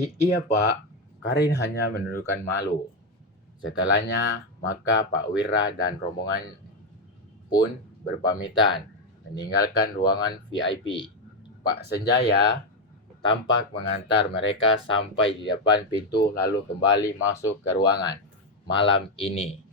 Iya Pak, Karin hanya menundukkan malu. Setelahnya, maka Pak Wira dan rombongan pun berpamitan meninggalkan ruangan VIP. Pak Senjaya tampak mengantar mereka sampai di depan pintu lalu kembali masuk ke ruangan malam ini.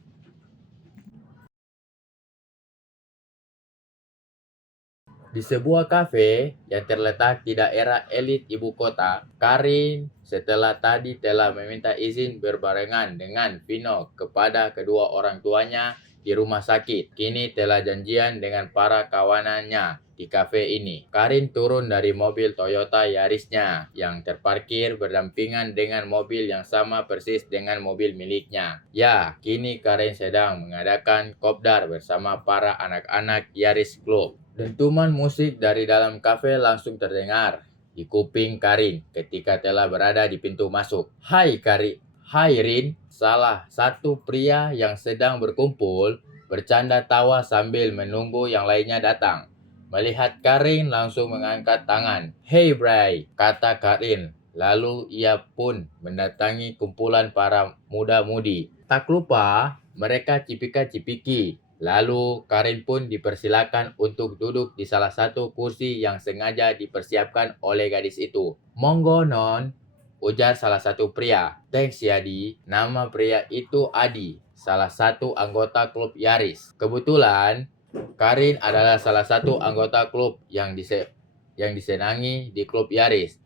Di sebuah kafe yang terletak di daerah elit ibu kota, Karin setelah tadi telah meminta izin berbarengan dengan Vino kepada kedua orang tuanya di rumah sakit. Kini telah janjian dengan para kawanannya di kafe ini. Karin turun dari mobil Toyota Yarisnya yang terparkir berdampingan dengan mobil yang sama persis dengan mobil miliknya. Ya, kini Karin sedang mengadakan kopdar bersama para anak-anak Yaris Club. Dentuman musik dari dalam kafe langsung terdengar di kuping Karin ketika telah berada di pintu masuk. Hai Karin, hai Rin, salah satu pria yang sedang berkumpul bercanda tawa sambil menunggu yang lainnya datang. Melihat Karin langsung mengangkat tangan. Hey Bray, kata Karin. Lalu ia pun mendatangi kumpulan para muda-mudi. Tak lupa mereka cipika-cipiki. Lalu Karin pun dipersilakan untuk duduk di salah satu kursi yang sengaja dipersiapkan oleh gadis itu. Monggo non, ujar salah satu pria. Thanks ya Di, nama pria itu Adi, salah satu anggota klub Yaris. Kebetulan Karin adalah salah satu anggota klub yang disenangi di klub Yaris.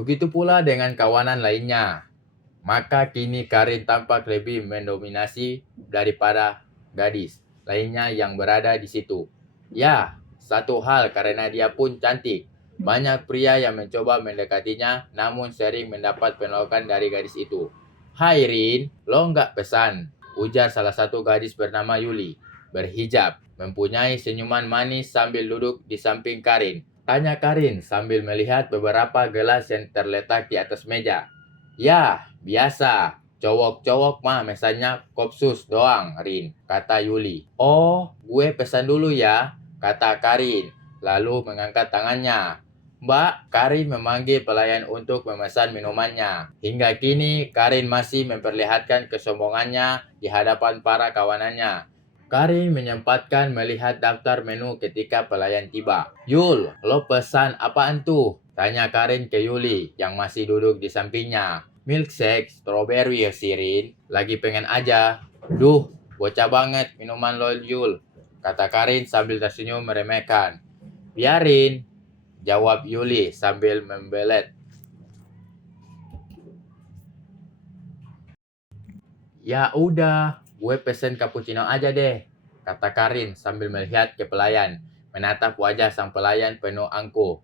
Begitu pula dengan kawanan lainnya. Maka kini Karin tampak lebih mendominasi daripada gadis lainnya yang berada di situ. Ya, satu hal karena dia pun cantik. Banyak pria yang mencoba mendekatinya namun sering mendapat penolakan dari gadis itu. Hai Rin, lo nggak pesan? Ujar salah satu gadis bernama Yuli. Berhijab, mempunyai senyuman manis sambil duduk di samping Karin. Tanya Karin sambil melihat beberapa gelas yang terletak di atas meja. Ya, biasa. Cowok-cowok mah mesannya kopsus doang, Rin, kata Yuli. Oh, gue pesan dulu ya, kata Karin, lalu mengangkat tangannya. Mbak, Karin memanggil pelayan untuk memesan minumannya. Hingga kini, Karin masih memperlihatkan kesombongannya di hadapan para kawanannya. Karin menyempatkan melihat daftar menu ketika pelayan tiba. Yul, lo pesan apaan tuh? Tanya Karin ke Yuli yang masih duduk di sampingnya. Milkshake, strawberry ya Sirin. Lagi pengen aja. Duh, bocah banget minuman lo Yul, kata Karin sambil tersenyum meremehkan. Biarin, jawab Yuli sambil membelet. Ya udah, gue pesen cappuccino aja deh, kata Karin sambil melihat ke pelayan, menatap wajah sang pelayan penuh angkuh.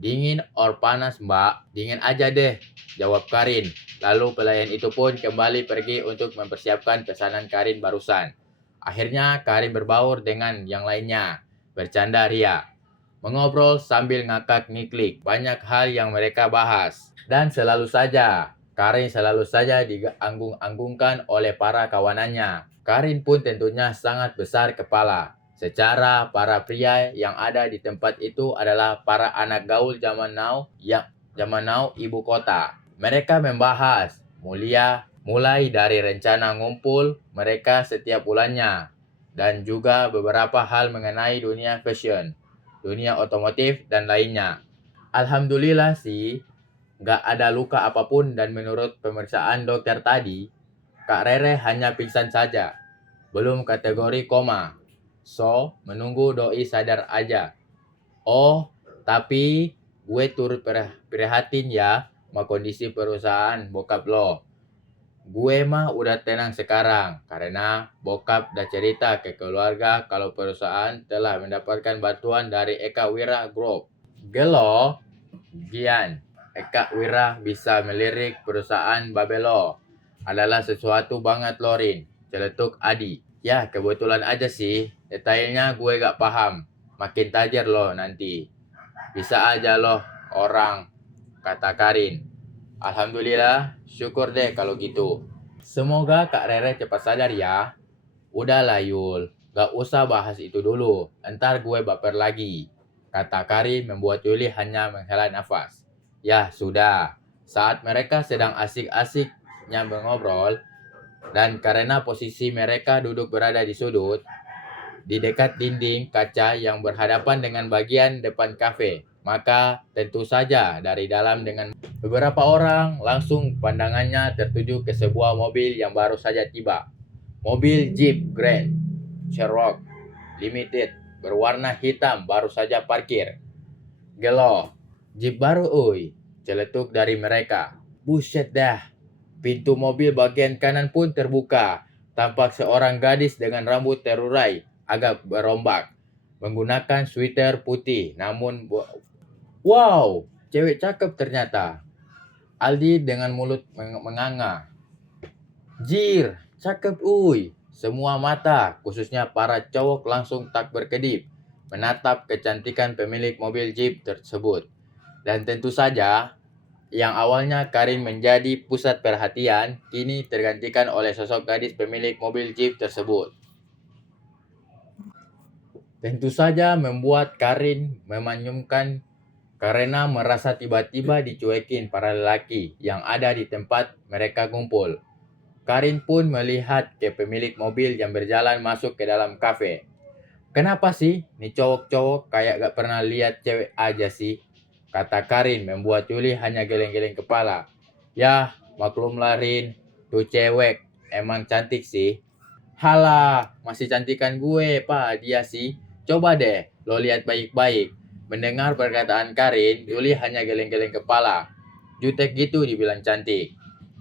Dingin or panas mbak? Dingin aja deh, jawab Karin. Lalu pelayan itu pun kembali pergi untuk mempersiapkan pesanan Karin barusan. Akhirnya Karin berbaur dengan yang lainnya, bercanda ria, mengobrol sambil ngakak ngiklik. Banyak hal yang mereka bahas. Dan selalu saja, Karin selalu saja dianggung-anggungkan oleh para kawanannya. Karin pun tentunya sangat besar kepala. Secara para pria yang ada di tempat itu adalah para anak gaul zaman now ibu kota. Mereka membahas mulai dari rencana ngumpul mereka setiap bulannya dan juga beberapa hal mengenai dunia fashion, dunia otomotif dan lainnya. Alhamdulillah sih, gak ada luka apapun dan menurut pemeriksaan dokter tadi, Kak Rere hanya pingsan saja, belum kategori koma. So, menunggu doi sadar aja. Oh, tapi gue turut prihatin ya sama kondisi perusahaan bokap lo. Gue mah udah tenang sekarang karena bokap udah cerita ke keluarga kalau perusahaan telah mendapatkan bantuan dari Eka Wira Group. Gelo, Gian, Eka Wira bisa melirik perusahaan Babelo. Adalah sesuatu banget Lorin, celetuk Adi. Ya, kebetulan aja sih. Detailnya gue gak paham. Makin tajir loh nanti. Bisa aja loh orang, kata Karin. Alhamdulillah, syukur deh kalau gitu. Semoga Kak Rere cepat sadar ya. Udahlah Yul, gak usah bahas itu dulu. Ntar gue baper lagi, kata Karin membuat Yuli hanya menghela nafas. Ya sudah, Saat mereka sedang asik-asiknya mengobrol, dan karena posisi mereka duduk berada di sudut, di dekat dinding kaca yang berhadapan dengan bagian depan kafe, maka tentu saja dari dalam dengan beberapa orang langsung pandangannya tertuju ke sebuah mobil yang baru saja tiba. Mobil Jeep Grand Cherokee Limited berwarna hitam baru saja parkir. Gelo, Jeep baru uy, celetuk dari mereka. Buset dah, pintu mobil bagian kanan pun terbuka. Tampak seorang gadis dengan rambut terurai agak berombak, menggunakan sweater putih. Namun, wow, cewek cakep ternyata. Aldi dengan mulut menganga. Jir, cakep uy. Semua mata, khususnya para cowok langsung tak berkedip, menatap kecantikan pemilik mobil Jeep tersebut. Dan tentu saja, yang awalnya Karin menjadi pusat perhatian, kini tergantikan oleh sosok gadis pemilik mobil Jeep tersebut. Tentu saja membuat Karin memanyumkan karena merasa tiba-tiba dicuekin para lelaki yang ada di tempat mereka kumpul. Karin pun melihat ke pemilik mobil yang berjalan masuk ke dalam kafe. Kenapa sih nih cowok-cowok kayak gak pernah lihat cewek aja sih? Kata Karin membuat Yuli hanya geleng-geleng kepala. Yah, maklumlah Rin, tuh cewek emang cantik sih. Halah, masih cantikan gue, Pak, dia sih. Coba deh, lo lihat baik-baik. Mendengar perkataan Karin, Yuli hanya geleng-geleng kepala. Jutek gitu dibilang cantik.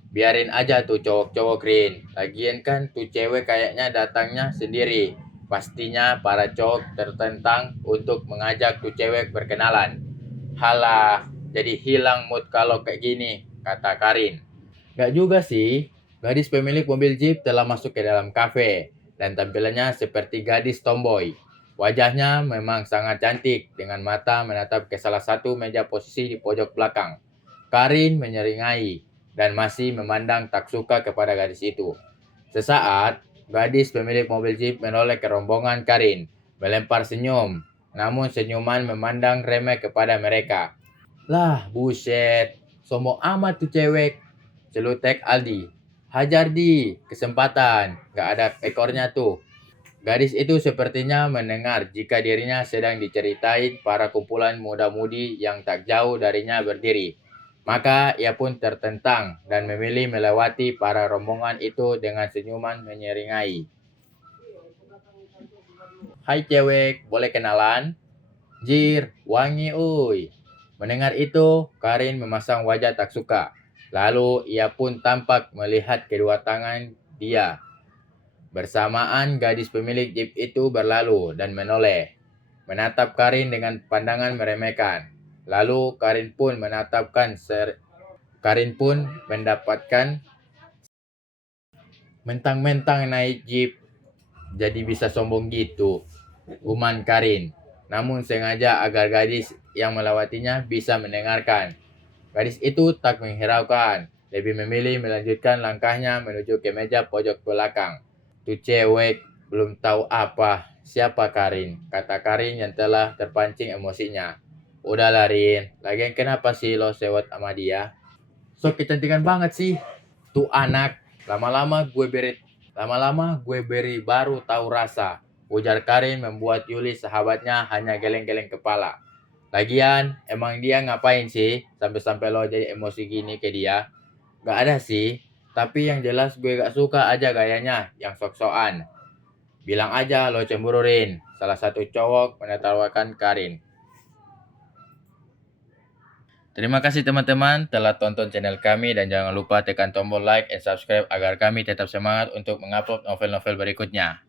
Biarin aja tuh cowok-cowok Rin. Lagian kan tuh cewek kayaknya datangnya sendiri. Pastinya para cowok tertentang untuk mengajak tuh cewek berkenalan. Halah, jadi hilang mood kalau kayak gini, kata Karin. Gak juga sih, gadis pemilik mobil Jeep telah masuk ke dalam kafe dan tampilannya seperti gadis tomboy. Wajahnya memang sangat cantik dengan mata menatap ke salah satu meja posisi di pojok belakang. Karin menyeringai dan masih memandang tak suka kepada gadis itu. Sesaat, gadis pemilik mobil Jeep menoleh ke rombongan Karin, melempar senyum. Namun senyuman memandang remeh kepada mereka. Lah, buset, sombong amat tuh cewek, celutek Aldi. Hajar di, kesempatan, gak ada ekornya tuh. Gadis itu sepertinya mendengar jika dirinya sedang diceritain para kumpulan muda-mudi yang tak jauh darinya berdiri. Maka ia pun tertentang dan memilih melewati para rombongan itu dengan senyuman menyeringai. Hai cewek, boleh kenalan? Jir, wangi uy. Mendengar itu, Karin memasang wajah tak suka. Lalu ia pun tampak melihat kedua tangan dia. Bersamaan gadis pemilik Jeep itu berlalu dan menoleh. Menatap Karin dengan pandangan meremehkan. Lalu Karin pun mendapatkan mentang-mentang naik Jeep jadi bisa sombong gitu, guman Karin. Namun sengaja agar gadis yang melewatinya bisa mendengarkan. Gadis itu tak menghiraukan, lebih memilih melanjutkan langkahnya menuju ke meja pojok belakang. Tuh cewek belum tahu apa, siapa Karin, kata Karin yang telah terpancing emosinya. Udahlah Rin, lagian kenapa sih lo sewot sama dia? Sok kecantikan banget sih. Tuh anak, lama-lama gue beri baru tahu rasa. Ujar Karin membuat Yuli sahabatnya hanya geleng-geleng kepala. Lagian, emang dia ngapain sih sampai-sampai lo jadi emosi gini ke dia? Gak ada sih, tapi yang jelas gue gak suka aja gayanya yang sok-sokan. Bilang aja lo cemburuin, salah satu cowok menertawakan Karin. Terima kasih teman-teman telah tonton channel kami dan jangan lupa tekan tombol like and subscribe agar kami tetap semangat untuk mengupload novel-novel berikutnya.